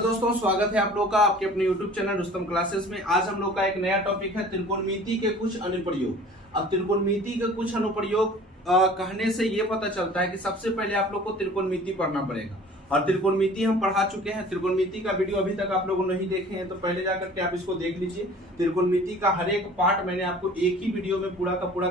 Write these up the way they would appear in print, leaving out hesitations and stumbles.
दोस्तों, स्वागत है आप लोग का आपके अपने YouTube चैनल रुस्तम क्लासेस में। आज हम लोग का एक नया टॉपिक है त्रिकोणमिति के कुछ अनुप्रयोग। अब त्रिकोणमिति के कुछ अनुप्रयोग कहने से ये पता चलता है कि सबसे पहले आप लोग को त्रिकोणमिति पढ़ना पड़ेगा। और त्रिकोणमिति हम पढ़ा चुके हैं। त्रिकोणमिति का वीडियो अभी तक आप लोगों ने नहीं देखे हैं तो पहले जाकर के आप इसको देख लीजिए। त्रिकोणमिति का हर एक पार्ट मैंने आपको एक ही वीडियो में पूरा का पूरा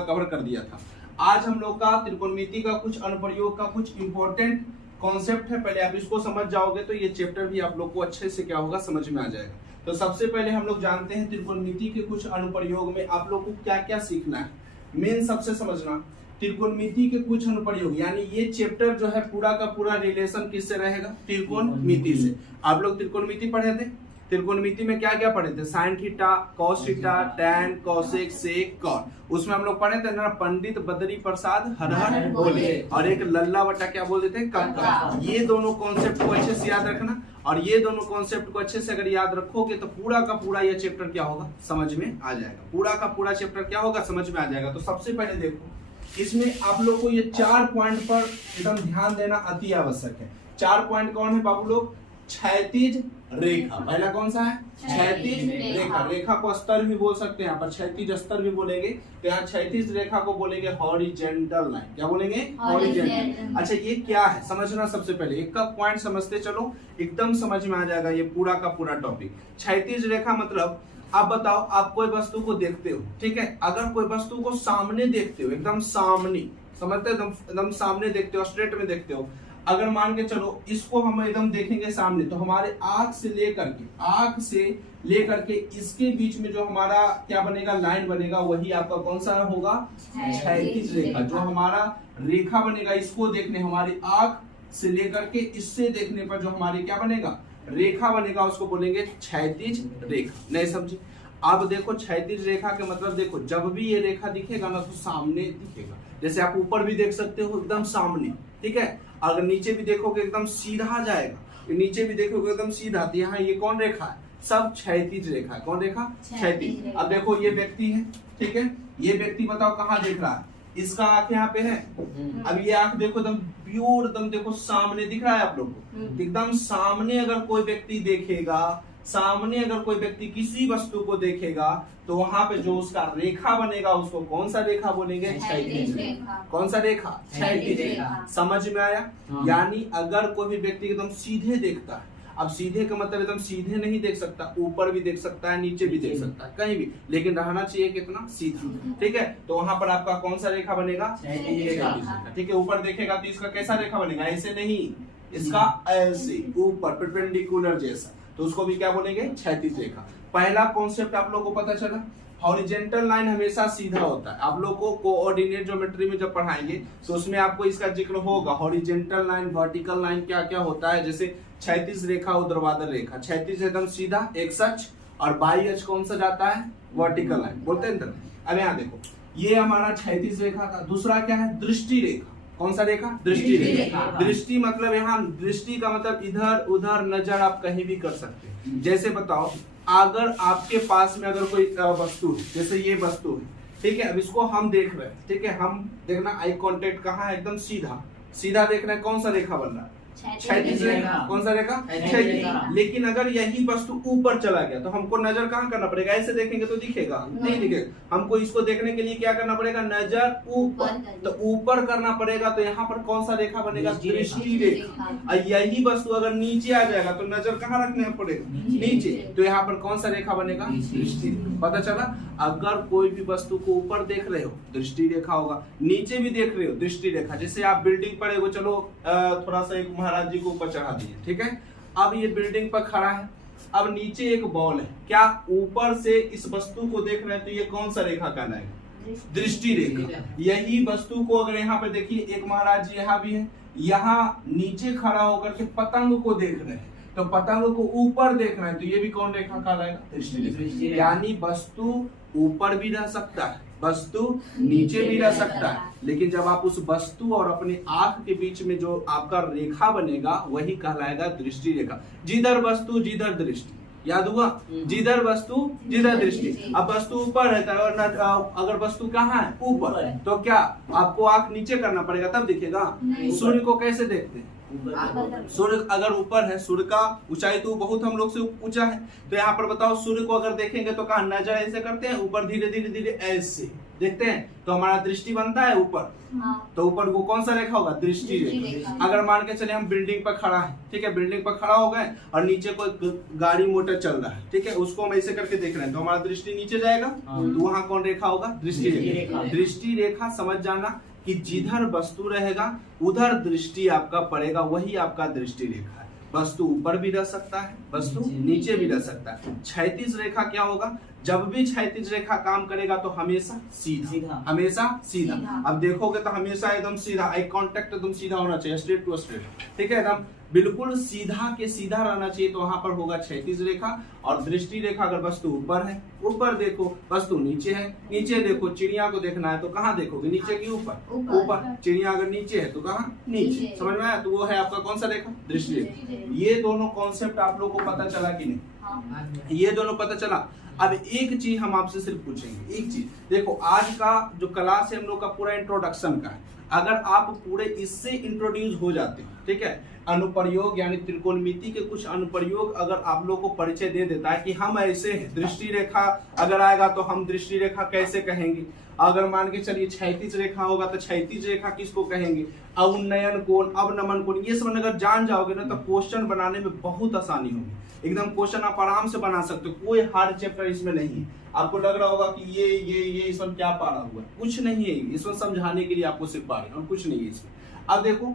कवर कर दिया था। आज हम लोग का त्रिकोणमिति का कुछ अनुप्रयोग का कुछ इंपॉर्टेंट कॉन्सेप्ट है। पहले आप इसको समझ जाओगे तो ये चैप्टर भी आप लोग को अच्छे से क्या होगा समझ में आ जाएगा। तो सबसे पहले हम लोग जानते हैं त्रिकोणमिति के कुछ अनुप्रयोग में आप लोग को क्या क्या सीखना है। मेन सबसे समझना त्रिकोणमिति के कुछ अनुप्रयोग, यानी ये चैप्टर जो है पूरा का पूरा रिलेशन किससे रहेगा, त्रिकोणमिति से। आप लोग त्रिकोणमिति पढ़े थे। त्रिकोणमिति में क्या क्या पढ़े थे, sine theta, cos theta, tan, cosec, sec, cot. उसमें हम लोग पढ़े थे ना पंडित बद्री प्रसाद हर हर बोले, और एक लल्ला बटा क्या बोल देते हैं कक्का। ये दोनों कॉन्सेप्ट को अच्छे से याद रखना। और ये दोनों कॉन्सेप्ट को अच्छे से अगर याद रखोगे तो पूरा का पूरा ये चैप्टर क्या होगा समझ में आ जाएगा। पूरा का पूरा चैप्टर क्या होगा समझ में आ जाएगा। तो सबसे पहले देखो, इसमें आप लोग को ये 4 पॉइंट पर एकदम ध्यान देना अति आवश्यक है। 4 पॉइंट कौन है बाबू लोग, क्षैतिज रेखा। पहला कौन सा है, क्षैतिज रेखा। रेखा को स्तर भी बोल सकते हैं, यहाँ पर क्षैतिज स्तर भी बोलेंगे। तो यहाँ क्षैतिज रेखा को बोलेंगे हॉरिजेंटल लाइन। क्या बोलेंगे, हॉरिजेंटल। अच्छा ये क्या है समझना। सबसे पहले एक का पॉइंट समझते चलो, एकदम समझ में आ जाएगा ये पूरा का पूरा टॉपिक। क्षैतिज रेखा मतलब आप बताओ, आप कोई वस्तु को देखते हो, ठीक है। अगर कोई वस्तु को सामने देखते हो, एकदम सामने, समझते एकदम सामने देखते हो, स्ट्रेट में देखते हो। अगर मान के चलो इसको हम एकदम देखेंगे सामने, तो हमारे आंख से लेकर के इसके बीच में जो हमारा क्या बनेगा, लाइन बनेगा, वही आपका कौन सा होगा, क्षैतिज रेखा। जो हमारा रेखा बनेगा इसको देखने, हमारी आंख से लेकर के इससे देखने पर जो हमारी क्या बनेगा, रेखा बनेगा, उसको बोलेंगे क्षैतिज रेखा। नहीं समझे। अब देखो क्षैतिज रेखा के मतलब देखो, जब भी ये रेखा दिखेगा ना तो सामने दिखेगा। जैसे आप ऊपर भी देख सकते हो एकदम सामने, ठीक है। अगर नीचे भी देखोगे एकदम सीधा जाएगा, नीचे भी देखोगे एकदम सीधा। तो यहाँ ये कौन रेखा है, सब क्षैतिज रेखा है। कौन रेखा, क्षैतिज। अब देखो ये व्यक्ति है, ठीक है। ये व्यक्ति बताओ कहाँ देख रहा है, इसका आंख यहाँ पे है। अब ये आंख देखो एकदम प्योर, एकदम देखो सामने दिख रहा है आप लोग को, एकदम सामने। अगर कोई व्यक्ति देखेगा सामने, अगर कोई व्यक्ति किसी वस्तु को देखेगा तो वहां पे जो उसका रेखा बनेगा उसको कौन सा रेखा बोलेंगे, क्षैतिज रेखा। कौन सा रेखा, क्षैतिज रेखा। समझ में आया। यानी अगर कोई भी व्यक्ति एकदम सीधे देखता है, अब सीधे का मतलब एकदम सीधे नहीं देख सकता, ऊपर भी देख सकता है, नीचे भी देख सकता है, कहीं भी, लेकिन रहना चाहिए कितना, सीधा, ठीक है। तो वहां पर आपका कौन सा रेखा बनेगा, ठीक है। ऊपर देखेगा तो इसका कैसा रेखा बनेगा, ऐसे नहीं, इसका ऐसे ऊपर परपेंडिकुलर जैसा, तो उसको भी क्या बोलेंगे, क्षैतिज रेखा। पहला कॉन्सेप्ट आप लोगों को पता चला। हॉरिजेंटल लाइन हमेशा सीधा होता है। आप लोग को कोऑर्डिनेट ज्योमेट्री में जब पढ़ाएंगे तो उसमें आपको इसका जिक्र होगा। हॉरिजेंटल लाइन, वर्टिकल लाइन क्या क्या होता है। जैसे क्षैतिज रेखा, ऊर्ध्वाधर रेखा। क्षैतिज एकदम सीधा एक्स अक्ष, और बाई अक्ष कौन सा जाता है, वर्टिकल लाइन बोलते हैं। अब यहाँ देखो, ये हमारा क्षैतिज रेखा का। दूसरा क्या है, दृष्टि रेखा। कौन सा रेखा, दृष्टि रेखा। दृष्टि मतलब यहाँ दृष्टि का मतलब इधर उधर नजर आप कहीं भी कर सकते हैं। जैसे बताओ, अगर आपके पास में अगर कोई वस्तु है, जैसे ये वस्तु है, ठीक है। अब इसको हम देख रहे हैं, ठीक है। हम देखना आई कांटेक्ट कहाँ है, एकदम सीधा सीधा देख रहे हैं। कौन सा रेखा बन रहा है, क्षैतिज रेखा। कौन सा रेखा, क्षैतिज। लेकिन अगर यही वस्तु ऊपर चला गया तो हमको नजर कहाँ करना पड़ेगा, ऐसे देखेंगे तो दिखेगा नहीं दिखेगा। हमको इसको देखने के लिए क्या करना पड़ेगा, नजर ऊपर, तो ऊपर करना पड़ेगा। तो यहाँ पर कौन सा रेखा बनेगा, दृष्टि रेखा। और यही वस्तु अगर नीचे आ जाएगा तो नजर कहाँ रखना पड़ेगा, नीचे, तो यहाँ पर कौन सा रेखा बनेगा, दृष्टि। पता चला। अगर कोई भी वस्तु को ऊपर देख रहे हो दृष्टि रेखा होगा, नीचे भी देख रहे हो दृष्टि रेखा। जैसे आप बिल्डिंग पर एगो, चलो थोड़ा सा एक महाराज जी को ऊपर चढ़ा दिए, ठीक है। अब ये बिल्डिंग पर खड़ा है, अब नीचे एक बॉल है, क्या ऊपर से इस वस्तु को देख रहे हैं, तो ये कौन सा रेखा कहलाएगा, दृष्टि रेखा। यही वस्तु को अगर यहाँ पे देखिए, एक महाराज जी यहाँ भी है, यहाँ नीचे खड़ा होकर के पतंग को देख रहे हैं, तो पतंग को ऊपर देख रहे हैं, तो ये भी कौन रेखा कहलाएगा, दृष्टि रेखा। यानी वस्तु ऊपर भी रह सकता है, वस्तु नीचे भी रह सकता है, लेकिन जब आप उस वस्तु और अपने आंख के बीच में जो आपका रेखा बनेगा वही कहलाएगा दृष्टि रेखा। जिधर वस्तु जिधर दृष्टि, याद हुआ, जिधर वस्तु जिधर दृष्टि। अब वस्तु ऊपर रहता है और अगर वस्तु कहाँ है, ऊपर, तो क्या आपको आंख नीचे करना पड़ेगा तब दिखेगा। सूर्य को कैसे देखते हैं, सूर्य अगर ऊपर है, सूर्य का ऊंचाई तो बहुत हम लोग से ऊंचा है, तो यहाँ पर बताओ सूर्य को अगर देखेंगे तो कहाँ नजर ऐसे करते हैं ऊपर, धीरे धीरे धीरे ऐसे देखते हैं तो हमारा दृष्टि बनता है ऊपर। तो ऊपर वो कौन सा रेखा होगा? दृष्टि रेखा। अगर मान के चले हम बिल्डिंग पर खड़ा है, ठीक है, बिल्डिंग पर खड़ा हो गए और नीचे कोई गाड़ी मोटर चल रहा है, ठीक है, उसको हम ऐसे करके देख रहे हैं तो हमारा दृष्टि नीचे जाएगा, तो वहाँ कौन रेखा होगा? दृष्टि रेखा। दृष्टि रेखा समझ जाना कि जिधर वस्तु रहेगा उधर दृष्टि आपका पड़ेगा, वही आपका दृष्टि रेखा है। वस्तु ऊपर भी रह सकता है, वस्तु नीचे भी रह सकता है। क्षैतिज रेखा क्या होगा? जब भी क्षैतिज रेखा काम करेगा तो हमेशा सीधा, हमेशा सीधा। अब देखोगे तो हमेशा एकदम सीधा, आई कांटेक्ट एकदम सीधा होना चाहिए, स्ट्रेट टू स्ट्रेट, ठीक है, एकदम बिल्कुल सीधा के सीधा रहना चाहिए, तो वहां पर होगा क्षैतिज रेखा। और दृष्टि रेखा अगर वस्तु ऊपर है, ऊपर देखो, वस्तु नीचे है, नीचे देखो। चिड़िया को देखना है तो कहाँ देखोगे? नीचे की ऊपर? ऊपर। चिड़िया अगर नीचे है तो कहाँ? नीचे। समझ में आया? तो वो है आपका कौन सा रेखा? दृष्टि रेखा। ये दोनों कॉन्सेप्ट आप लोग को पता चला कि नहीं? ये दोनों पता चला। अब एक चीज हम आपसे सिर्फ पूछेंगे, एक चीज देखो, आज का जो क्लास है हम लोग का पूरा इंट्रोडक्शन का है। अगर आप पूरे इससे इंट्रोड्यूस हो जाते हैं, ठीक है, अनुप्रयोग यानी त्रिकोणमिति के कुछ अनुप्रयोग अगर आप लोग को परिचय दे देता है कि हम ऐसे हैं, दृष्टि रेखा अगर आएगा तो हम दृष्टि रेखा कैसे कहेंगे, अगर मान के चलिए क्षैतिज रेखा होगा तो क्षैतिज रेखा किसको कहेंगे, अवनयन कोण, अवनमन कोण, ये सब अगर जान जाओगे ना तो क्वेश्चन बनाने में बहुत आसानी होगी। एकदम क्वेश्चन आप आराम से बना सकते हो, कोई हार्ड चैप्टर इसमें नहीं है। आपको लग रहा होगा कि ये इसमें क्या पढ़ा हुआ है, कुछ नहीं है, इसमें समझाने के लिए आपको सिर्फ पढ़ रहे हैं और कुछ नहीं है इसमें। अब देखो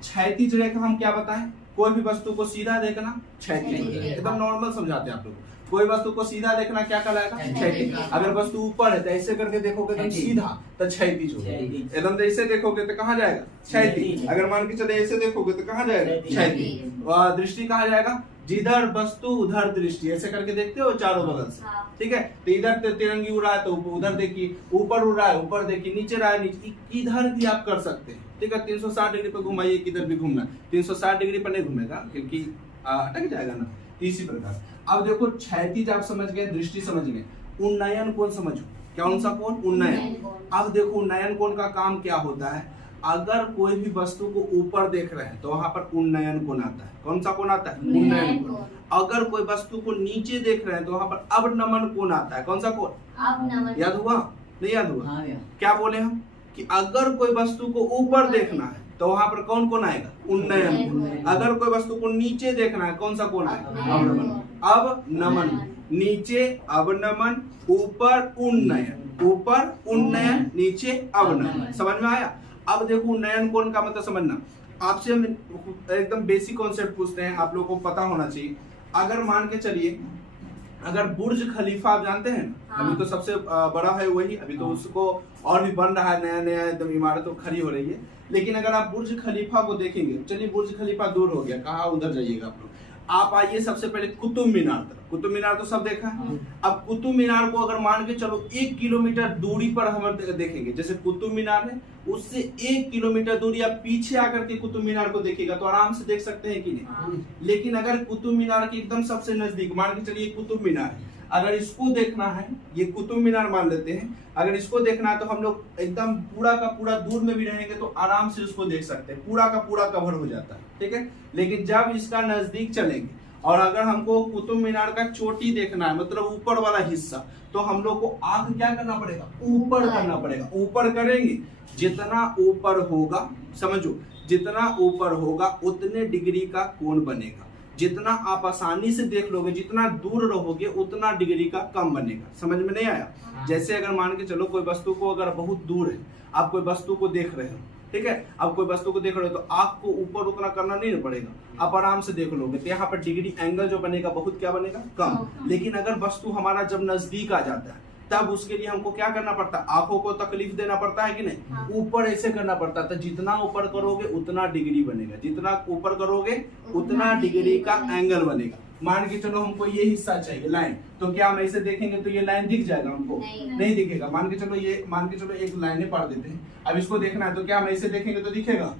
क्षैतिज रेखा हम क्या बताएं, कोई भी वस्तु को सीधा देखना क्षैतिज, एकदम नॉर्मल समझाते हैं आप लोग। कोई वस्तु को सीधा देखना क्या कहलाएगा? क्षैतिज। अगर वस्तु ऊपर है तो ऐसे करके देखोगे तो सीधा, तो क्षैतिज होगा। एकदम ऐसे देखोगे तो कहाँ जाएगा? क्षैतिज। अगर मान के चले ऐसे देखोगे तो कहाँ जाएगा? क्षैतिज। और दृष्टि कहाँ जाएगा? जिधर वस्तु उधर दृष्टि, ऐसे करके देखते हो चारों बगल से, ठीक है। तो इधर तिरंगी उड़ रहा है तो उधर देखिए, ऊपर उड़ रहा है ऊपर देखिए, नीचे रहा है नीचे, किधर भी आप कर सकते हैं, ठीक है। 360 डिग्री पे घुमाइए, किधर भी घूमना, 360 डिग्री पर नहीं घूमेगा क्योंकि अटक जाएगा ना। इसी प्रकार अब देखो क्षैतिज आप समझ गए, दृष्टि समझ गए, उन्नयन कोण समझो, कौन सा कोण? उन्नयन। अब देखो उन्नयन कोण का काम क्या होता है, अगर कोई भी वस्तु को ऊपर देख रहे हैं तो वहां पर उन्नयन कोण आता है। कौन सा कोण आता है? उन्नयन कोण। अगर कोई वस्तु को नीचे देख रहे हैं तो वहां पर अवनमन कोण आता है। कौन सा कोण? अवनमन। याद हुआ? नहीं याद हुआ? क्या बोले हम कि अगर कोई वस्तु को ऊपर देखना है तो वहां पर कौन कोण आएगा? उन्नयन कोण। अगर कोई वस्तु को नीचे देखना है कौन सा कोण आएगा? अवनमन। अवनमन, नीचे अवनमन, ऊपर उन्नयन, ऊपर उन्नयन, नीचे अवनमन। समझ में आया? अब देखो उन्नयन कोण का मतलब समझना, आपसे हम एकदम बेसिक कॉन्सेप्ट पूछते हैं, आप लोगों को पता होना चाहिए। अगर मान के चलिए, अगर बुर्ज खलीफा आप जानते हैं, अभी तो सबसे बड़ा है वही, अभी तो उसको और भी बन रहा है, नया नया एकदम इमारत तो खड़ी हो रही है। लेकिन अगर आप बुर्ज खलीफा को देखेंगे, चलिए बुर्ज खलीफा दूर हो गया, कहाँ उधर जाइएगा आप लोग, आप आइए सबसे पहले कुतुब मीनार तरफ। कुतुब मीनार तो सब देखा है। अब कुतुब मीनार को अगर मान के चलो 1 किलोमीटर दूरी पर हम देखेंगे, जैसे कुतुब मीनार है उससे 1 किलोमीटर दूरी आप पीछे आकर के कुतुब मीनार को देखिएगा तो आराम से देख सकते हैं कि नहीं। लेकिन अगर कुतुब मीनार के एकदम सबसे नजदीक मान के चलिए कुतुब मीनार है, अगर इसको देखना है, ये कुतुब मीनार मान लेते हैं, अगर इसको देखना है तो हम लोग एकदम पूरा का पूरा दूर में भी रहेंगे तो आराम से उसको देख सकते हैं, पूरा का पूरा कवर हो जाता है, ठीक है। लेकिन जब इसका नजदीक चलेंगे और अगर हमको कुतुब मीनार का चोटी देखना है, मतलब ऊपर वाला हिस्सा, तो हम लोग को आंख क्या करना पड़ेगा? ऊपर करना पड़ेगा। ऊपर करेंगे, जितना ऊपर होगा, समझो, जितना ऊपर होगा उतने डिग्री का कोण बनेगा। जितना आप आसानी से देख लोगे, जितना दूर रहोगे उतना डिग्री का कम बनेगा। समझ में नहीं आया? जैसे अगर मान के चलो कोई वस्तु को अगर बहुत दूर है, आप कोई वस्तु को देख रहे हो, ठीक है, अब कोई वस्तु को देख रहे हो तो आंख को ऊपर उतना करना नहीं पड़ेगा, आप आराम से देख लोगे तो यहाँ पर डिग्री एंगल जो बनेगा बहुत क्या बनेगा? कम। लेकिन अगर वस्तु हमारा जब नजदीक आ जाता है तब उसके लिए हमको क्या करना पड़ता है? आंखों को तकलीफ देना पड़ता है कि नहीं? ऊपर ऐसे करना पड़ता है। तो जितना ऊपर करोगे उतना डिग्री बनेगा, जितना ऊपर करोगे उतना डिग्री का एंगल बनेगा। मान के चलो हमको ये हिस्सा चाहिए लाइन, तो क्या हम ऐसे देखेंगे तो ये लाइन दिख जाएगा हमको? नहीं दिखेगा। मान के चलो एक लाइनें पढ़ देते हैं, अब इसको देखना है तो क्या हम ऐसे देखेंगे तो दिखेगा?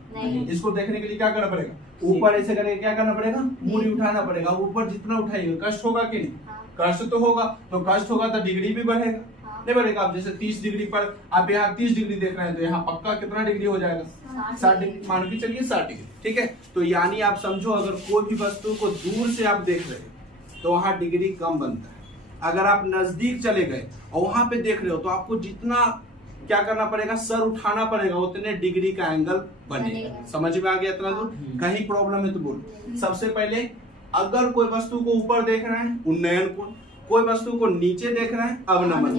इसको देखने के लिए क्या करना पड़ेगा? ऊपर ऐसे करके क्या करना पड़ेगा? मूरी उठाना पड़ेगा। ऊपर जितना उठाइएगा कष्ट होगा कि नहीं? कष्ट तो होगा, तो कष्ट होगा तो डिग्री भी बढ़ेगा। नहीं बढ़ेगा। अब जैसे 30 डिग्री पर आप यहाँ 30 डिग्री देख रहे हैं तो यहाँ पक्का कितना डिग्री हो जाएगा, 60 डिग्री मान के चलिए, 60 डिग्री, ठीक है। तो यानी आप समझो अगर कोई भी वस्तु को दूर से आप देख रहे हैं तो वहां डिग्री कम बनता है। अगर आप नजदीक चले गए और वहां पे देख रहे हो तो आपको जितना क्या करना पड़ेगा, सर उठाना पड़ेगा, उतने डिग्री का एंगल बनेगा। समझ में आ गया इतना दूर? कहीं प्रॉब्लम है तो बोलो। सबसे पहले अगर कोई वस्तु को ऊपर देख रहे हैं उन्नयन कोण, कोई वस्तु को नीचे देख रहे हैं अवनमन,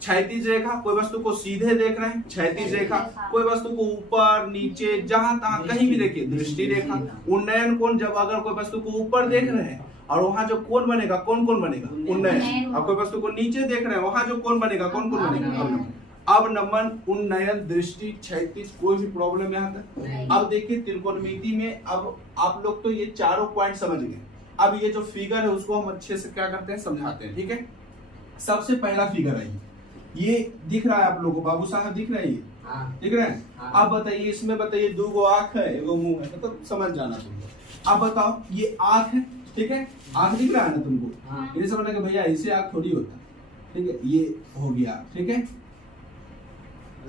क्षैतिज रेखा, कोई वस्तु को सीधे देख रहे हैं क्षैतिज रेखा, कोई वस्तु को ऊपर नीचे जहां तहां कहीं भी देखिए दृष्टि रेखा। उन्नयन कोण, जब अगर कोई वस्तु को ऊपर देख रहे हैं और वहां जो कोण बनेगा कौन कोण बनेगा, उन्नयन। और कोई वस्तु को नीचे देख रहे हैं वहां जो कोण बनेगा कौन कोण बनेगा, अवनमन। अवनमन, उन्नयन, दृष्टि, क्षैतिज, कोई भी प्रॉब्लम यहाँ तक? अब देखिए त्रिकोणमिति में अब आप लोग तो ये चारों पॉइंट समझ गए। अब ये जो फिगर है उसको हम अच्छे से क्या करते हैं, समझाते हैं, ठीक है। सबसे पहला फिगर है ये दिख रहा है आप लोगों को, बाबू साहब दिख रहा है ये, दिख रहे हैं? अब बताइए इसमें, बताइए 2 आंख है, एगो मुंह है, तो समझ जाना तुमको। अब बताओ ये आंख है, ठीक है, आंख दिख रहा है ना तुमको, ये समझना कि भैया ऐसे आंख थोड़ी होता, ठीक है, ये हो गया, ठीक है,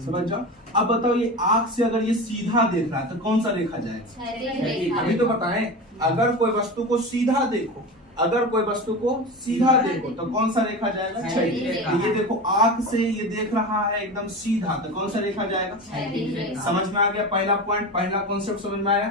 समझ जाओ। अब बताओ ये आंख से अगर ये सीधा देख रहा है तो कौन सा रेखा जाएगा? अभी तो बताएं, अगर कोई वस्तु को सीधा देखो, अगर कोई वस्तु को सीधा देखो तो कौन सा रेखा जाएगा? क्षैतिज रेखा। ये देखो आंख से ये देख रहा है एकदम सीधा, तो कौन सा रेखा जाएगा? क्षैतिज रेखा। समझ में आ गया पहला पॉइंट, पहला कॉन्सेप्ट समझ में आया?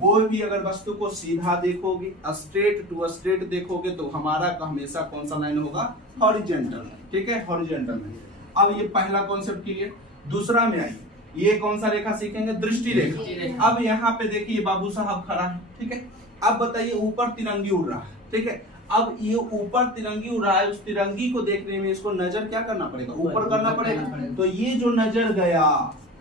कोई भी अगर वस्तु को सीधा देखोगे, स्ट्रेट टू स्ट्रेट देखोगे तो हमारा का हमेशा कौन सा लाइन होगा? हॉरिजॉन्टल, ठीक है, हॉरिजॉन्टल में। अब ये पहला कॉन्सेप्ट क्लियर। दूसरा में आइए, ये कौन सा रेखा सीखेंगे? दृष्टि रेखा। अब यहाँ पे देखिए बाबू साहब खड़ा है, ठीक है। अब बताइए ऊपर तिरंगी उड़ रहा है, ठीक है। अब ये ऊपर तिरंगी उड़ रहा है, उस तिरंगी को देखने में इसको नजर क्या करना पड़ेगा? ऊपर करना पड़ेगा। तो ये जो नजर गया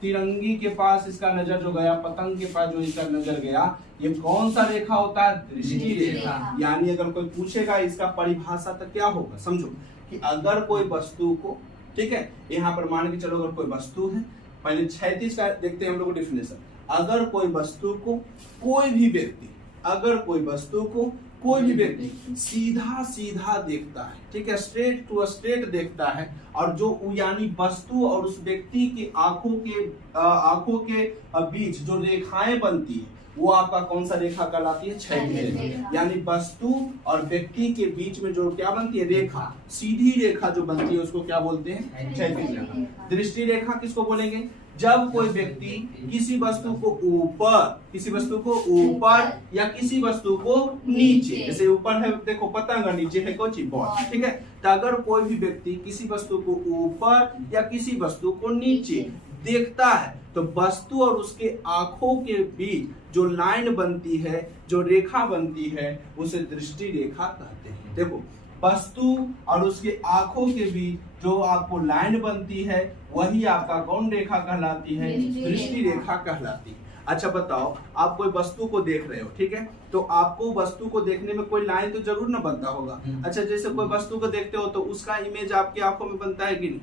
तिरंगी के पास, इसका नजर जो गया पतंग के पास जो इसका नजर गया, ये कौन सा रेखा होता है? दृष्टि रेखा। यानी अगर कोई पूछेगा इसका परिभाषा तो क्या होगा? समझो कि अगर कोई वस्तु को, ठीक है, यहाँ पर मान के चलो अगर कोई वस्तु है, पहले क्षैतिज का देखते हैं हम लोग डेफिनेशन। अगर कोई वस्तु को कोई भी व्यक्ति, अगर कोई वस्तु को कोई भी व्यक्ति सीधा सीधा देखता है, ठीक है, स्ट्रेट टू स्ट्रेट देखता है, और जो यानी वस्तु और उस व्यक्ति की आंखों के बीच जो रेखाएं बनती है वो आपका कौन सा रेखा कहलाती है? क्षैतिज रेखा। यानी वस्तु और व्यक्ति के बीच में जो क्या बनती है? रेखा, सीधी रेखा जो बनती है उसको क्या बोलते हैं? क्षैतिज रेखा। दृष्टि रेखा किसको बोलेंगे? जब कोई व्यक्ति किसी वस्तु को ऊपर, किसी वस्तु को ऊपर या किसी वस्तु को नीचे, जैसे ऊपर है देखो पतंग और नीचे है कोची बॉल, ठीक है। तो अगर कोई भी व्यक्ति किसी वस्तु को ऊपर या किसी वस्तु को नीचे देखता है तो वस्तु और उसके आंखों के बीच जो लाइन बनती है, जो रेखा बनती है, उसे दृष्टि रेखा कहते हैं। देखो वस्तु और उसके आंखों के बीच जो आपको लाइन बनती है वही आपका कौन रेखा कहलाती है? दृष्टि रेखा कहलाती है। अच्छा बताओ, आप कोई वस्तु को देख रहे हो, ठीक है, तो आपको वस्तु को देखने में कोई लाइन तो जरूर ना बनता होगा। अच्छा जैसे कोई वस्तु को देखते हो तो उसका इमेज आपकी आंखों में बनता है कि नहीं?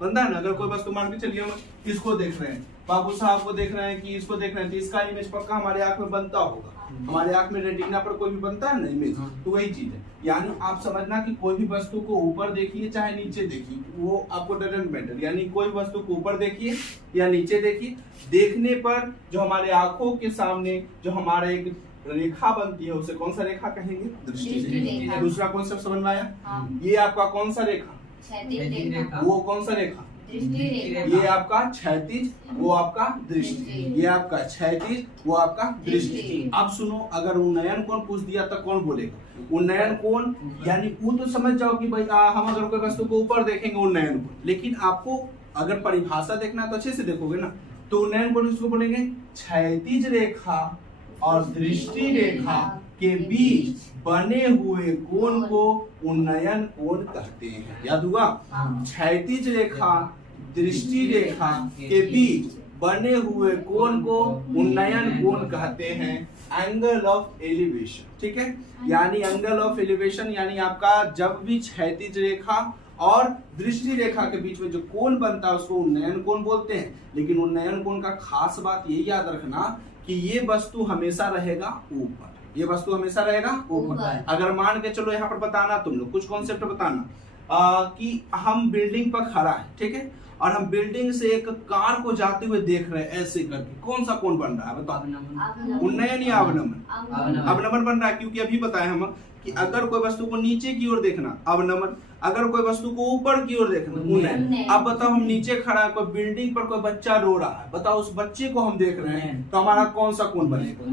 बनता है ना। अगर कोई वस्तु मान के चलिए हम इसको देख रहे हैं, बाबू साहब को देख रहे हैं कि इसको देख रहे हैं, तो इसका इमेज पक्का हमारे आंख में बनता होगा। हमारे आंख में रेटिना पर कोई भी बनता है ना इमेज, तो वही चीज है। यानी आप समझना कि कोई भी वस्तु को ऊपर देखिए चाहे नीचे देखिए, वो आपको डजंट मैटर। यानी कोई वस्तु को ऊपर देखिए या नीचे देखिए, देखने पर जो हमारे आंखों के सामने जो हमारा एक रेखा बनती है उसे कौन सा रेखा कहेंगे? दृष्टि रेखा। दूसरा कॉन्सेप्ट समझ में आया? ये आपका कौन सा रेखा? वो कौन सा रेखा? ये आपका क्षैतिज, वो आपका दृष्टि। ये आपका क्षैतिज, वो आपका दृष्टि। अब सुनो, अगर उन्नयन कोण पूछ दिया तो कौन बोलेगा? उन्नयन कोण यानी वो तो समझ जाओ कि भाई हम अगर कोई वस्तु को ऊपर देखेंगे उन्नयन कोण, लेकिन आपको अगर परिभाषा देखना तो अच्छे से देखोगे ना, तो उन्नयन कोण इसको बोलेंगे क्षैतिज रेखा और दृष्टि रेखा के बीच बने हुए कोण को उन्नयन कोण कहते हैं। याद हुआ? क्षैतिज रेखा दृष्टि रेखा के बीच बने हुए कोण को उन्नयन कोण कहते हैं। एंगल ऑफ एलिवेशन, ठीक है। यानी एंगल ऑफ एलिवेशन यानी आपका जब भी क्षैतिज रेखा और दृष्टि रेखा के बीच में जो कोण बनता है उसको उन्नयन कोण बोलते हैं। लेकिन उन्नयन कोण का खास बात यही याद रखना कि ये वस्तु हमेशा रहेगा ऊपर, ये वस्तु हमेशा रहेगा ऊपर। अगर मान के चलो यहाँ पर बताना तुम लोग कुछ कॉन्सेप्ट बताना, कि हम बिल्डिंग पर खड़ा है, ठीक है, और हम बिल्डिंग से एक कार को जाते हुए देख रहे हैं ऐसे करके, कौन सा कोण बन रहा है बताओ? उन्नयन या अवनमन? अवनमन बन रहा है, क्योंकि अभी बताए हम कि अगर कोई वस्तु को नीचे की ओर देखना अवनमन, अगर कोई वस्तु को ऊपर की ओर देखना उन्नयन। अब बताओ हम नीचे खड़ा है, कोई बिल्डिंग पर कोई बच्चा रो रहा है, बताओ उस बच्चे को हम देख रहे हैं, तो हमारा कौन सा कोण बनेगा?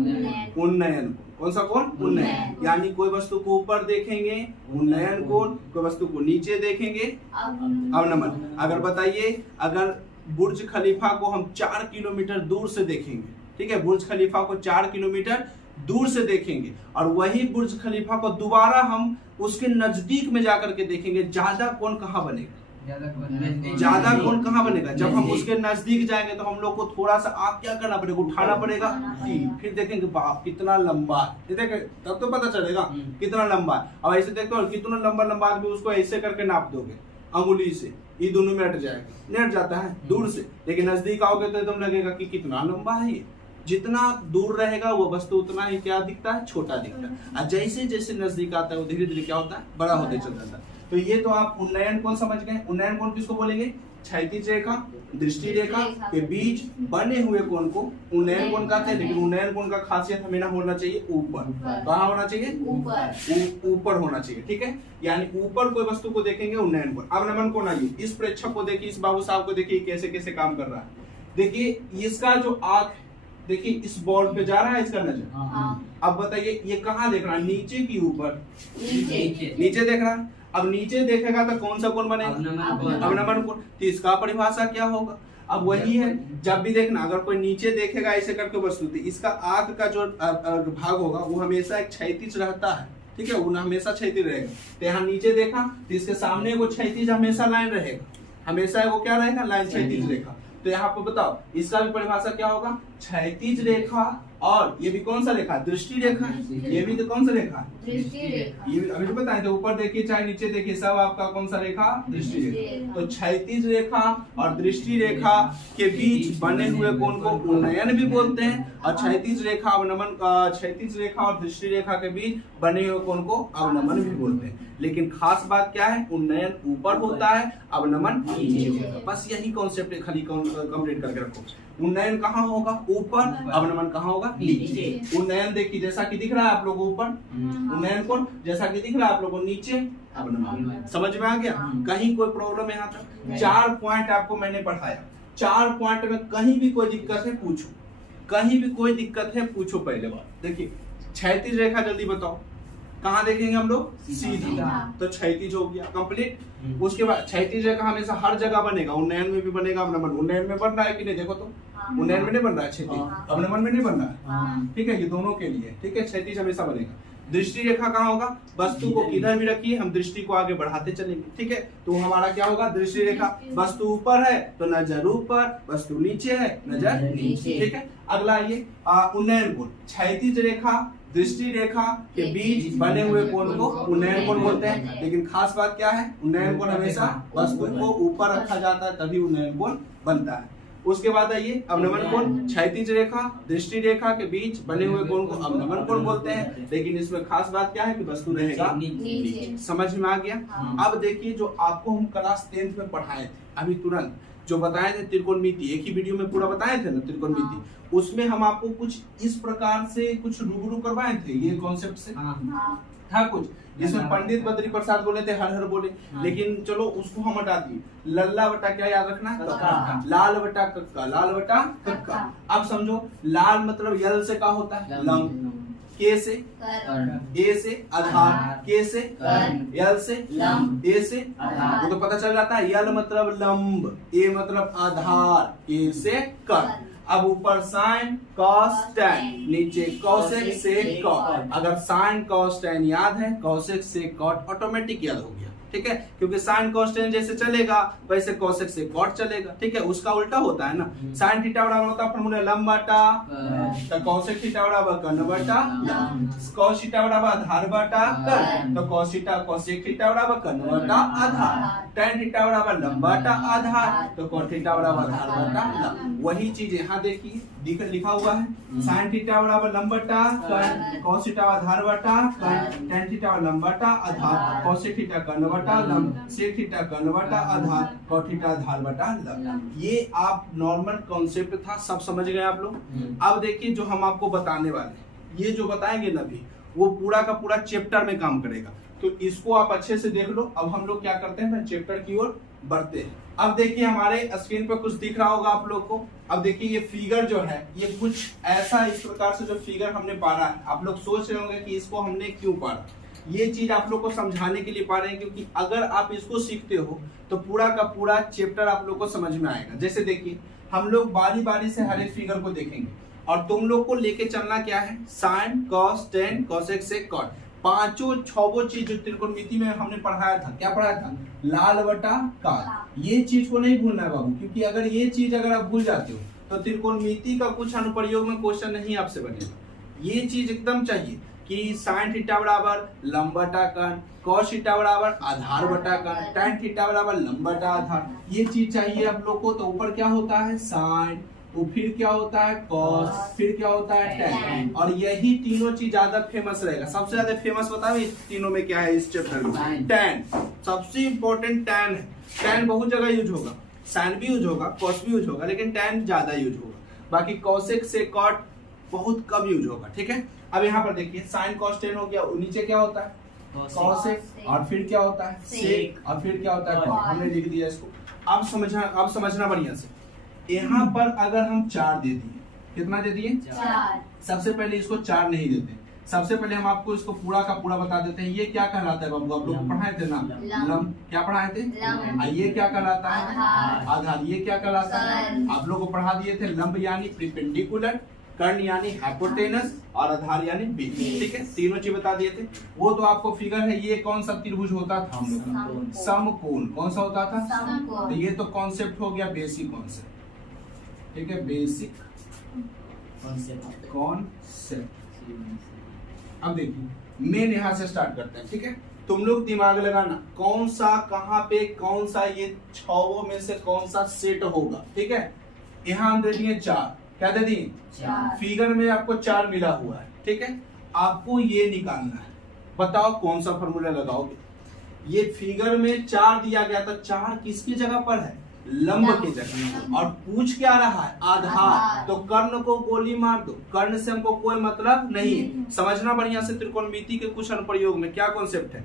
उन्नयन कोण। कौन सा कोण? उन्नयन। यानी कोई वस्तु को ऊपर देखेंगे उन्नयन कोण, कोई वस्तु को नीचे देखेंगे अवनमन। अगर बताइए, अगर बुर्ज खलीफा को हम 4 किलोमीटर दूर से देखेंगे, ठीक है, बुर्ज खलीफा को 4 किलोमीटर दूर से देखेंगे और वही बुर्ज खलीफा को दोबारा हम उसके नजदीक में जाकर के देखेंगे, ज्यादा कोण कहाँ बनेगा? ज्यादा कोण कहाँ बनेगा? जब हम उसके नजदीक जाएंगे तो हम लोग को थोड़ा सा आग क्या करना पड़ेगा? उठाना पड़ेगा, फिर देखेंगे बाप कितना लंबा है, देखेंगे तब तो पता चलेगा कितना लंबा है। अब ऐसे देखते हो कितना लंबा लंबा आदमी, उसको ऐसे करके नाप दोगे अंगुली से, ये दोनों में अट जाएगा, नेट जाता है दूर से, लेकिन नजदीक आओगे तो एकदम लगेगा कि कितना लंबा है ये। जितना दूर रहेगा वो वस्तु उतना ही क्या दिखता है? छोटा दिखता है। और जैसे जैसे नजदीक आता है वो धीरे धीरे क्या होता है? बड़ा होते चल जाता है। तो ये तो आप उन्नयन कोण समझ गए। उन्नयन कोण किसको बोलेंगे? क्षैतिज रेखा दृष्टि रेखा के बीच बने हुए कोण को उन्नयन कोण कहते हैं। लेकिन उन्नयन कोण का खासियत हमें ना होना चाहिए ऊपर, कहाँ होना चाहिए? ऊपर होना चाहिए, ठीक है। यानी ऊपर कोई वस्तु को देखेंगे उन्नयन कोण। अवनमन कोण आइए, इस प्रेक्षक को देखिए, इस बाबू साहब को देखिए कैसे कैसे काम कर रहा है। देखिए इसका जो आंख, देखिए इस बॉल पे जा रहा है इसका नजर। अब बताइए ये कहाँ देख रहा है? नीचे की ऊपर? नीचे देख रहा है। अब नीचे देखेगा तो कौन सा कोण बनेगा? अवनमन कोण। तो इसका परिभाषा क्या होगा? अब वही है, जब भी देखना अगर कोई नीचे देखेगा ऐसे करके वस्तु, तो इसका आंख का जो भाग होगा वो हमेशा एक क्षैतिज रहता है, ठीक है, वो हमेशा क्षैतिज रहेगा। तो यहाँ नीचे देखा तो इसके सामने वो क्षैतिज हमेशा लाइन रहेगा, हमेशा वो क्या रहेगा? लाइन, क्षैतिज रेखा। तो यहाँ पे बताओ इसका भी परिभाषा क्या होगा? क्षैतिज रेखा, और ये भी कौन सा रेखा? दृष्टि रेखा। ये भी तो कौन सा रेखा? दृष्टि रेखा। ये अभी तो बताए थे, ऊपर देखिए चाहे नीचे देखिए सब आपका कौन सा रेखा? दृष्टि रेखा। तो क्षैतिज रेखा और दृष्टि रेखा के बीच बने हुए कोण को उन्नयन भी बोलते हैं, और क्षैतिज रेखा अवनमन, क्षैतिज रेखा और दृष्टि रेखा के बीच बने हुए कोण को अवनमन भी बोलते हैं। लेकिन खास बात क्या है? उन्नयन ऊपर होता है, अवनमन नीचे होता है। बस यही कॉन्सेप्ट खाली कंप्लीट करके रखो। उन्नयन कहाँ होगा? ऊपर। अवनमन कहाँ होगा? नीचे। उन्नयन देखिए जैसा कि दिख रहा है आप लोगों को ऊपर, उन्नयन कोण जैसा कि दिख रहा है आप लोगों को नीचे, अवनमन। समझ में आ गया? कहीं कोई प्रॉब्लम यहाँ तक? 4 पॉइंट आपको मैंने पढ़ाया, 4 पॉइंट में कहीं भी कोई दिक्कत है पूछो, कहीं भी कोई दिक्कत है पूछो। पहले बात देखिए, क्षैतिज रेखा जल्दी बताओ कहाँ देखेंगे हम लोग? सीधा। तो क्षैतिज हो गया कंप्लीट। उसके बाद क्षैतिज रेखा हमेशा हर जगह बनेगा, उन्नयन में भी बनेगा, अवनमन। उन्नयन में बन रहा है कि नहीं? देखो तो उन्नयन में नहीं बन रहा है क्षैतिज, अवनमन में नहीं बन रहा है, ठीक है, ये दोनों के लिए, ठीक है, क्षैतिज हमेशा बनेगा। दृष्टि रेखा कहाँ होगा? वस्तु को किधर भी रखिए, हम दृष्टि को आगे बढ़ाते चलेंगे, ठीक है। तो हमारा क्या होगा? दृष्टि रेखा। वस्तु ऊपर है तो नजर ऊपर, वस्तु नीचे है नजर नीचे, ठीक है। अगला ये उन्नयन कोण। क्षैतिज रेखा दृष्टि रेखा के बीच बने हुए कोण को उन्नयन कोण बोलते हैं। लेकिन खास बात क्या है? उन्नयन कोण हमेशा वस्तु को ऊपर रखा जाता है तभी उन्नयन कोण बनता है। उसके बाद आइए अवनमन कोण। क्षैतिज रेखा दृष्टि रेखा के बीच बने हुए कोण को अवनमन कोण बोलते हैं। लेकिन इसमें खास बात क्या है कि वस्तु रहेगा नीचे। समझ में आ गया? अब देखिए जो आपको हम क्लास 10th में पढ़ाए थे अभी तुरंत, जो बताए थे त्रिकोणमिति, एक ही वीडियो में पूरा बताए थे ना त्रिकोणमिति, उसमें हम आपको कुछ इस प्रकार से कुछ रूबरू करवाए थे ये कॉन्सेप्ट से था कुछ, जिसमें पंडित बद्री प्रसाद बोले थे हर हर बोले, लेकिन चलो उसको हम हटा दिए। लल्ला बटा क्या याद रखना? कक्का। लाल बटा कक्का, लाल बटा कक्का। अब समझो लाल मतलब यल से क्या होता है? लंब। के से ए से आधार, के से यल से लंब, ए से आधार। तो पता चल जाता है यल मतलब लंब, ए मतलब आधार, के से कर। अब ऊपर साइन कॉस टैन, नीचे कॉसेक सेक कॉट। अगर साइन कॉस टैन याद है, कॉसेक सेक कॉट ऑटोमेटिक याद हो गया, ठीक है, क्योंकि साइन कॉस टैन जैसे चलेगा वैसे कॉसेक सेक कॉट चलेगा, ठीक है। उसका उल्टा होता है ना, साइन थीटा बराबर होता है फॉर्मूला लंब बटा, तो कॉसेक थीटा बराबर कर्ण बटा लंब, कॉस थीटा बराबर आधार बटा कर्ण, तो कॉस थीटा कॉसेक थीटा बराबर कर्ण बटा आधार, टैन थीटा बराबर लंब बटा आधार, तो कॉट थीटा बराबर आधार बटा लंब। वही चीज यहाँ देखिए लिखा हुआ है, साइन थीटा बराबर लंब बटा कर्ण, कॉस थीटा आधार बटा कर्ण, टैन थीटा लंब बटा आधार, कॉसेक थीटा कर्ण बटा लंब, सेक थीटा कर्ण बटा आधार, कॉट थीटा आधार बटा लंब। ये आप नॉर्मल कॉन्सेप्ट था, सब समझ गए आप लोग। अब देखिए जो हम आपको बताने वाले, ये जो बताएंगे ना अभी, वो पूरा का पूरा चैप्टर में काम करेगा, तो इसको आप अच्छे से देख लो। अब हम लोग क्या करते हैं, चैप्टर की ओर बढ़ते हैं। अब देखिए हमारे स्क्रीन पर कुछ दिख रहा होगा आप लोग को। अब देखिए ये फिगर जो है, ये कुछ ऐसा इस प्रकार से जो फिगर हमने पढ़ा है, आप लोग सोच रहे होंगे कि इसको हमने क्यों पढ़ा। ये चीज आप लोग को समझाने के लिए पढ़ रहे हैं, क्योंकि अगर आप इसको सीखते हो तो पूरा का पूरा चैप्टर आप लोग को समझ में आएगा। जैसे देखिए हम लोग बारी बारी से हर एक फिगर को देखेंगे, और तुम लोग को लेके चलना क्या है, sign, cos, ten, cosec, sec, cot, पांचों छह चीज जो त्रिकोणमिति में हमने पढ़ाया था। क्या पढ़ाया था, लाल बटा काल। ये चीज को नहीं भूलना है बाबू, क्योंकि अगर ये चीज अगर आप भूल जाते हो तो त्रिकोणमिति का कुछ अनुप्रयोग में क्वेश्चन नहीं आपसे बनेगा। ये चीज एकदम चाहिए कि साइन थीटा बराबर लंब बटा कर्ण, कॉस थीटा बराबर आधार बटा कर्ण, tan थीटा बराबर लंब बटा आधार। ये चीज चाहिए आप लोग को। तो ऊपर क्या होता है, साइन, वो फिर क्या होता है कॉस, फिर क्या होता है टेन, और यही तीनों चीज ज्यादा फेमस रहेगा। सबसे ज्यादा फेमस बताओ इस तीनों में क्या है इस चैप्टर में, टेन सबसे इंपॉर्टेंट टेन है। टेन बहुत जगह यूज होगा, साइन भी यूज होगा, कॉस भी यूज होगा, लेकिन टेन ज्यादा यूज होगा। बाकी कॉसेक से कॉट बहुत कम यूज होगा, ठीक है। अब यहाँ पर देखिए साइन कॉस टेन हो गया, नीचे क्या होता है कॉसेक, और फिर क्या होता है सेक, और फिर क्या होता है कॉट। हमने लिख दिया इसको। अब समझना बढ़िया से। यहाँ पर अगर हम 4 दे दिए, कितना दे दिए 4, सबसे पहले इसको 4 नहीं देते, सबसे पहले हम आपको इसको पूरा का पूरा बता देते हैं। ये क्या कहलाता है बाबू, आप लोग पढ़ाए थे ना, लंब। क्या पढ़ाए थे, ये क्या कहलाता है आधार। ये क्या कहलाता है, आप लोग को पढ़ा दिए थे, लंब यानी परपेंडिकुलर, कर्ण यानी हाइपोटेनस, और आधार यानी बेस, ठीक है। तीनों चीज बता दिए थे। वो तो आपको फिगर है, ये कौन सा त्रिभुज होता था हम लोग, समकोण। कौन सा होता था, तो ये तो कॉन्सेप्ट हो गया, बेसिक कॉन्सेप्ट, ठीक है, बेसिक कॉन्सेप्ट। अब देखिए मेन यहाँ से स्टार्ट करते हैं, ठीक है। तुम लोग दिमाग लगाना, कौन सा कहाँ पे कौन सा ये 6 में से कौन सा सेट होगा, ठीक है। यहाँ हम दे दिए 4, क्या दे दिए 4, फिगर में आपको 4 मिला हुआ है, ठीक है। आपको ये निकालना है, बताओ कौन सा फॉर्मूला लगाओगे। ये फिगर में 4 दिया गया था, 4 किसकी जगह पर है, लंब की जगह, और पूछ क्या रहा है आधार। तो कर्ण को गोली मार दो, कर्ण से हमको कोई मतलब नहीं। समझना बढ़िया से, त्रिकोणमिति के कुछ अनुप्रयोग में क्या कॉन्सेप्ट है,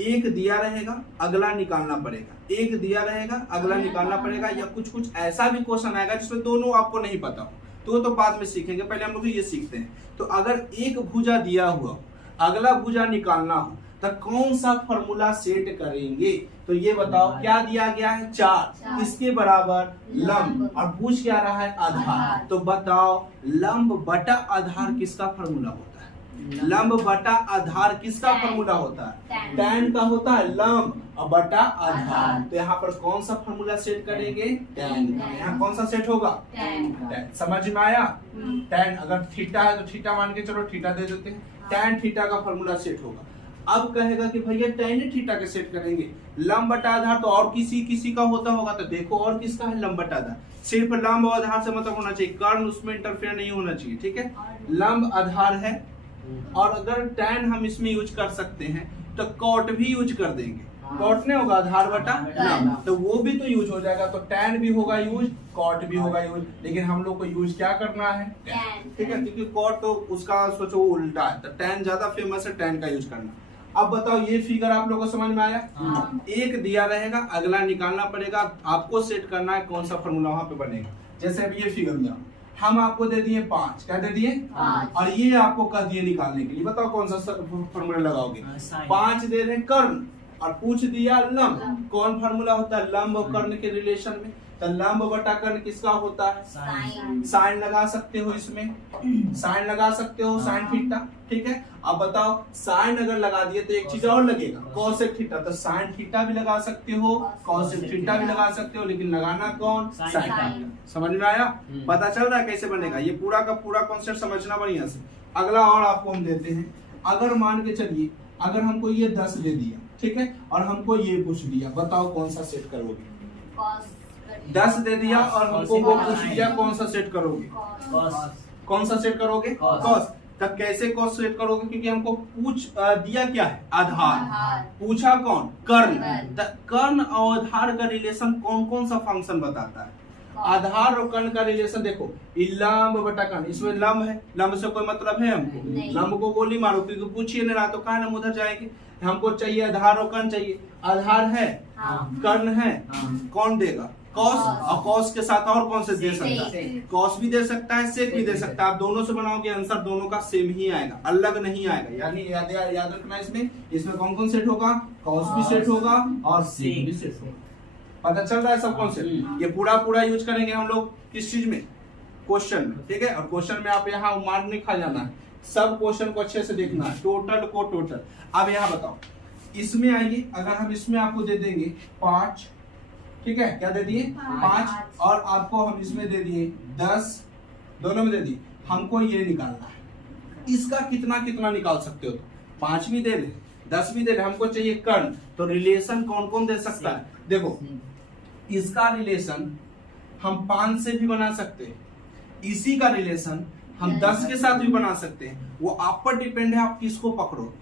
एक दिया रहेगा अगला निकालना पड़ेगा, एक दिया रहेगा अगला निकालना पड़ेगा, या कुछ ऐसा भी क्वेश्चन आएगा जिसमें दोनों आपको नहीं पता हो, तो बाद में सीखेंगे, पहले हम लोग ये सीखते हैं। तो अगर एक भुजा दिया हुआ अगला भुजा निकालना हो तो कौन सा फॉर्मूला सेट करेंगे, तो ये बताओ। क्या दिया गया है 4, इसके बराबर लंब, और पूछ क्या रहा है आधार। तो बताओ लंब बटा आधार किसका फॉर्मूला होता है, लंब बटा आधार किसका फॉर्मूला होता है, tan का होता है लंब और बटा आधार। तो यहाँ पर कौन सा फॉर्मूला सेट करेंगे, tan का। यहाँ कौन सा सेट होगा, tan। समझ में आया, tan अगर थीटा है तो थीटा मान के चलो, थीटा दे देते हैं, tan थीटा का फॉर्मूला सेट होगा। अब कहेगा कि भैया tan थीटा के सेट करेंगे, लंब बटा आधार तो और किसी का होता होगा, तो देखो और किसका है लंब बटा आधार। सिर्फ लंब और आधार से मतलब होना चाहिए, कर्ण उसमें इंटरफेयर नहीं होना चाहिए, ठीक है। लंब आधार है, और अगर tan हम इसमें यूज कर सकते हैं तो कॉट भी यूज कर देंगे। कॉट ने होगा आधार बटा लंब, तो वो भी तो यूज हो जाएगा। तो tan भी होगा यूज, कॉट भी होगा यूज, लेकिन हम लोग को यूज क्या करना है, ठीक है, क्योंकि कॉट तो उसका सोचो उल्टा है, तो tan ज्यादा फेमस है, tan का यूज करना। अब बताओ ये फिगर आप लोगों को समझ में आया, एक दिया रहेगा अगला निकालना पड़ेगा, आपको सेट करना है कौन सा फॉर्मूला वहां पे बनेगा। जैसे अब ये फिगर दिया, हम आपको दे दिए 5, क्या दे दिए 5, और ये आपको कह दिए निकालने के लिए, बताओ कौन सा फॉर्मूला लगाओगे। 5 दे रहे कर्ण और पूछ दिया लंब। कौन फॉर्मूला होता है लंब और कर्ण के रिलेशन में, तो लंब बटा कर्ण किसका होता है, साइन लगा सकते हो, इसमें साइन लगा सकते हो, साइन थीटा, ठीक है। अब बताओ साइन अगर लगा दिए तो एक चीज और लगेगा कोसेक थीटा, तो साइन थीटा भी लगा सकते हो, कोसेक थीटा भी लगा सकते हो, लेकिन लगाना कौन, साइन। समझ में आया, पता चल रहा है कैसे बनेगा, ये पूरा का पूरा कॉन्सेप्ट समझना बढ़िया से। अगला और आपको हम देते हैं, अगर मान के चलिए अगर हमको ये 10 दे दिया, ठीक है, और हमको ये पूछ दिया, बताओ कौन सा सेट करोगे। 10 दे दिया और हमको वो पूछ दिया, कौन सा सेट करोगे, कौन सा सेट करोगे, कॉस। तब कैसे कॉस सेट करोगे, क्योंकि हमको दिया क्या है, आधार। पूछा कौन, कर्ण। कर्ण और आधार का रिलेशन कौन कौन सा फंक्शन बताता है? आधार और कर्ण का रिलेशन देखो, लंब बटा कर्ण, इसमें लंब है, लंब से कोई मतलब है हमको? लंब को गोली मारो, क्योंकि पूछिए ना तो कहा हम उधर जाएंगे। हमको चाहिए आधार और कर्ण चाहिए। आधार है, कर्ण है, कौन देगा? कॉस। और कॉस के साथ और कौन से दे सकता है? कॉस भी दे सकता है, सेक भी दे सकता है। आप दोनों से बनाओगे आंसर दोनों का सेम ही आएगा, अलग नहीं आएगा। यानी याद रखना इसमें कौन कौन सेट होगा? कॉस भी सेट होगा और सेक भी सेट होगा। पता चल रहा है सब कॉन्सेप्ट? ये पूरा यूज करेंगे हम लोग किस चीज में? क्वेश्चन में, ठीक है। और क्वेश्चन में आप यहाँ मार्क नहीं खा जाना है, सब क्वेश्चन को अच्छे से देखना है, टोटल को टोटल। अब यहाँ बताओ, इसमें आइए, अगर हम इसमें आपको दे देंगे 5, ठीक है, क्या दे दिए? 5, और आपको हम इसमें दे दिए 10, दोनों में दे दिए। हमको ये निकालना है, इसका कितना कितना निकाल सकते हो? 5 भी दे दे, 10 भी दे दे, हमको चाहिए कर्ण। तो रिलेशन कौन कौन दे सकता है? देखो, इसका रिलेशन हम 5 से भी बना सकते हैं, इसी का रिलेशन हम 10 के साथ भी बना सकते हैं। वो आप पर डिपेंड है, आप किसको पकड़ो।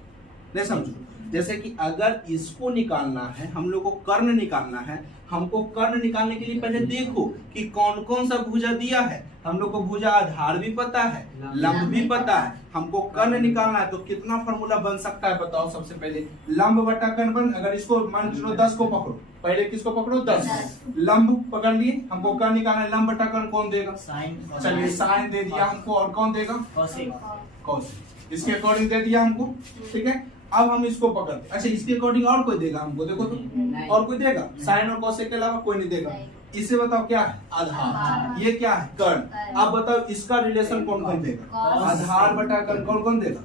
नहीं समझो, जैसे कि अगर इसको निकालना है, हम लोग को कर्ण निकालना है, हमको कर्ण निकालने के लिए पहले देखो कि कौन कौन सा भुजा दिया है। हम लोग को भुजा आधार भी पता है, लंब भी पता है, हमको कर्ण निकालना है। तो कितना फॉर्मूला बन सकता है बताओ? सबसे पहले लंब बटा कर्ण बन, अगर इसको मान लो 10 को पकड़ो, पहले किसको पकड़ो? 10। लंब पकड़ लिए, हमको कर्ण निकालना है, लंब बटा कर्ण कौन देगा? चलिए साइन दे दिया हमको, और कौन देगा? कॉस। इसके अकॉर्डिंग दे दिया हमको, ठीक है। अब हम इसको पकड़ते, अच्छा इसके अकॉर्डिंग और कोई देगा हमको? देखो तो और कोई देगा? साइन और कॉसेक के अलावा कोई नहीं देगा। इसे बताओ क्या है? आधार। ये क्या है? कर्ण। अब बताओ इसका रिलेशन कौन कौन देगा? आधार बटा कर्ण कौन कौन देगा?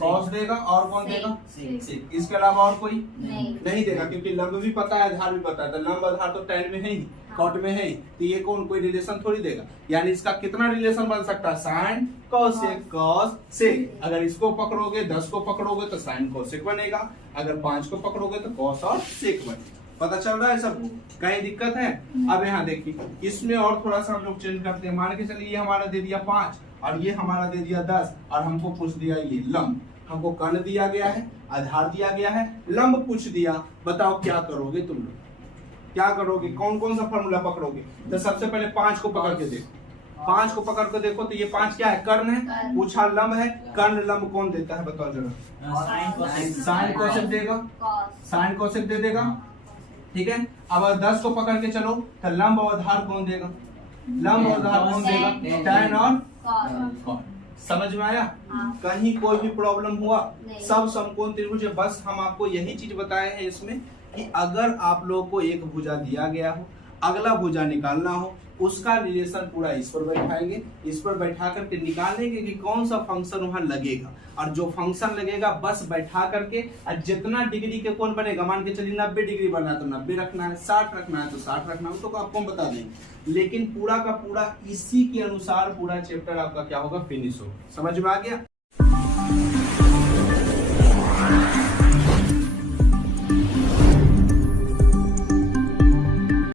कॉस देगा, और कौन देगा? सेक। इसके अलावा और कोई नहीं देगा, क्योंकि लंब भी पता है, आधार भी पता है। तो लंब आधार तो tan में है ही, कॉट में है ही, तो ये कौन कोई रिलेशन थोड़ी देगा। यानी इसका कितना रिलेशन बन सकता है? Sine cosec, cos sec. अगर इसको पकड़ोगे, 10 को पकड़ोगे तो साइन कॉसेक बनेगा, अगर 5 को पकड़ोगे तो कॉस और सेक बनेगा। पता चल रहा है सबको? कहीं दिक्कत है? अब यहाँ देखिए, इसमें और थोड़ा सा हम लोग चेंज करते हैं। मान के चलिए ये हमारा दे दिया 5 और ये हमारा दे दिया 10, और हमको पूछ दिया ये लंब। हमको कर्ण दिया गया है, आधार दिया गया है, लंब पूछ दिया। बताओ क्या करोगे तुम लोग? क्या करोगे? कौन कौन सा फॉर्मूला पकड़ोगे? तो सबसे पहले 5 को पकड़ के देखो, 5 को पकड़ के देखो तो ये 5 क्या है? कर्ण है, पूछा लंब है। कर्ण लंब कौन देता है बताओ जरा? साइन कॉसेक देगा, साइन कॉसेक दे देगा, ठीक है। अब 10 को पकड़ के चलो तो लंब और आधार कौन देगा? लंब और आधार कौन देगा? tan और cot। समझ में आया? कहीं कोई भी प्रॉब्लम हुआ? सब समकोण त्रिभुज है। बस हम आपको यही चीज बताए हैं इसमें कि अगर आप लोगों को एक भुजा दिया गया हो, अगला भुजा निकालना हो, उसका रिलेशन पूरा इस पर बैठाएंगे, इस पर बैठा करके निकालेंगे कि कौन सा फंक्शन वहां लगेगा, और जो फंक्शन लगेगा बस बैठा करके, और जितना डिग्री के कोण बनेगा, मान के चलिए 90 डिग्री बना तो 90 रखना है, 60 रखना है तो 60 रखना है, तो आपको हम बता देंगे। लेकिन पूरा का पूरा इसी के अनुसार पूरा चैप्टर आपका क्या होगा? फिनिश होगा। समझ में आ गया?